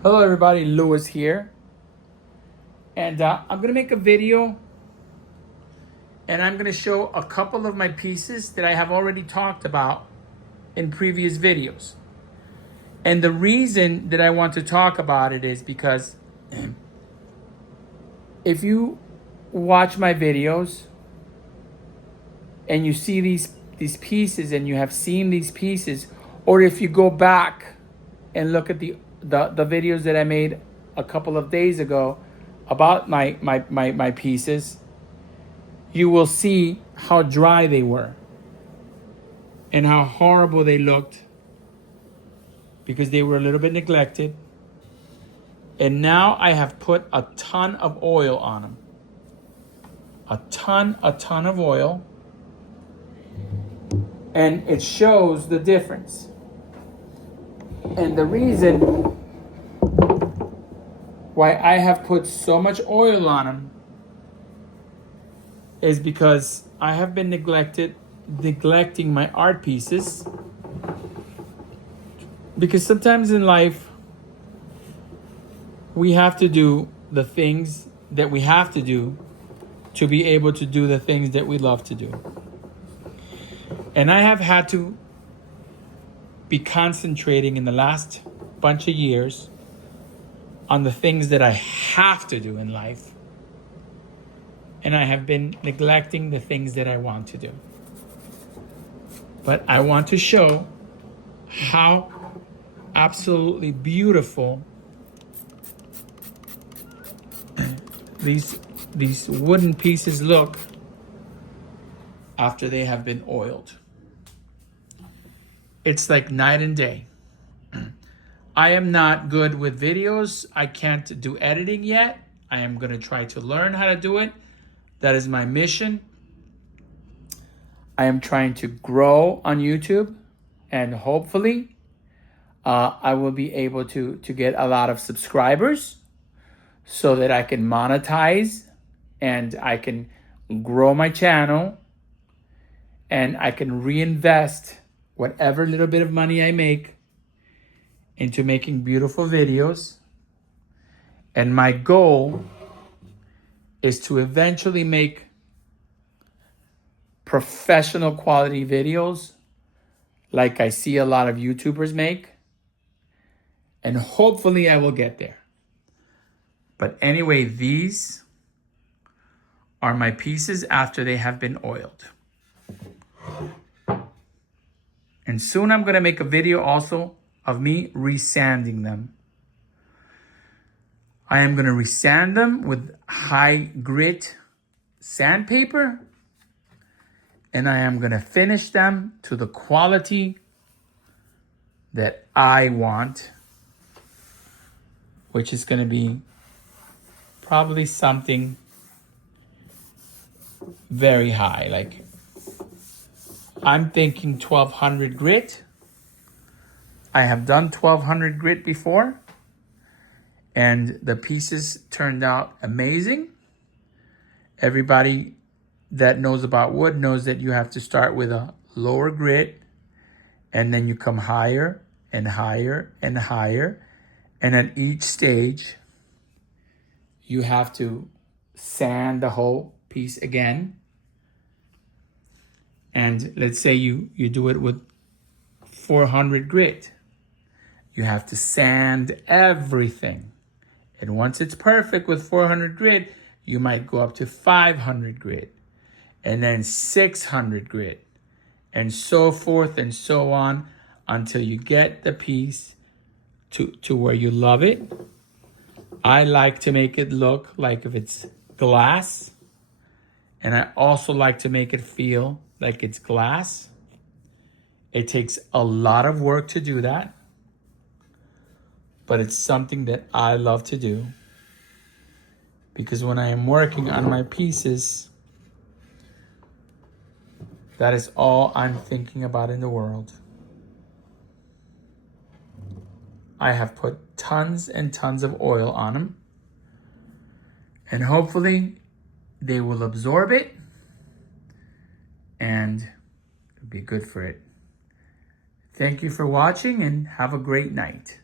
Hello everybody, Lewis here. And I'm gonna make a video and I'm gonna show a couple of my pieces that I have already talked about in previous videos. And the reason that I want to talk about it is because if you watch my videos and you see these pieces and you have seen these pieces, or if you go back and look at the videos that I made a couple of days ago about my pieces, you will see how dry they were and how horrible they looked because they were a little bit neglected. And now I have put a ton of oil on them. A ton of oil. And it shows the difference. And the reason why I have put so much oil on them is because I have been neglecting my art pieces. Because sometimes in life, we have to do the things that we have to do to be able to do the things that we love to do. And I have had to be concentrating in the last bunch of years on the things that I have to do in life. And I have been neglecting the things that I want to do. But I want to show how absolutely beautiful these wooden pieces look after they have been oiled. It's like night and day. I am not good with videos. I can't do editing yet. I am going to try to learn how to do it. That is my mission. I am trying to grow on YouTube, and hopefully I will be able to get a lot of subscribers so that I can monetize and I can grow my channel and I can reinvest whatever little bit of money I make into making beautiful videos. And my goal is to eventually make professional quality videos like I see a lot of YouTubers make. And hopefully I will get there. But anyway, these are my pieces after they have been oiled. And soon I'm going to make a video also of me resanding them. I am going to resand them with high grit sandpaper. And I am going to finish them to the quality that I want, which is going to be probably something very high. Like, I'm thinking 1200 grit. I have done 1200 grit before, and the pieces turned out amazing. Everybody that knows about wood knows that you have to start with a lower grit, and then you come higher and higher and higher. And at each stage, you have to sand the whole piece again. And let's say you do it with 400 grit. You have to sand everything. And once it's perfect with 400 grit, you might go up to 500 grit. And then 600 grit. And so forth and so on until you get the piece to where you love it. I like to make it look like if it's glass. And I also like to make it feel like it's glass. It takes a lot of work to do that. But it's something that I love to do. Because when I am working on my pieces, that is all I'm thinking about in the world. I have put tons and tons of oil on them. And hopefully they will absorb it and it'll be good for it. Thank you for watching and have a great night.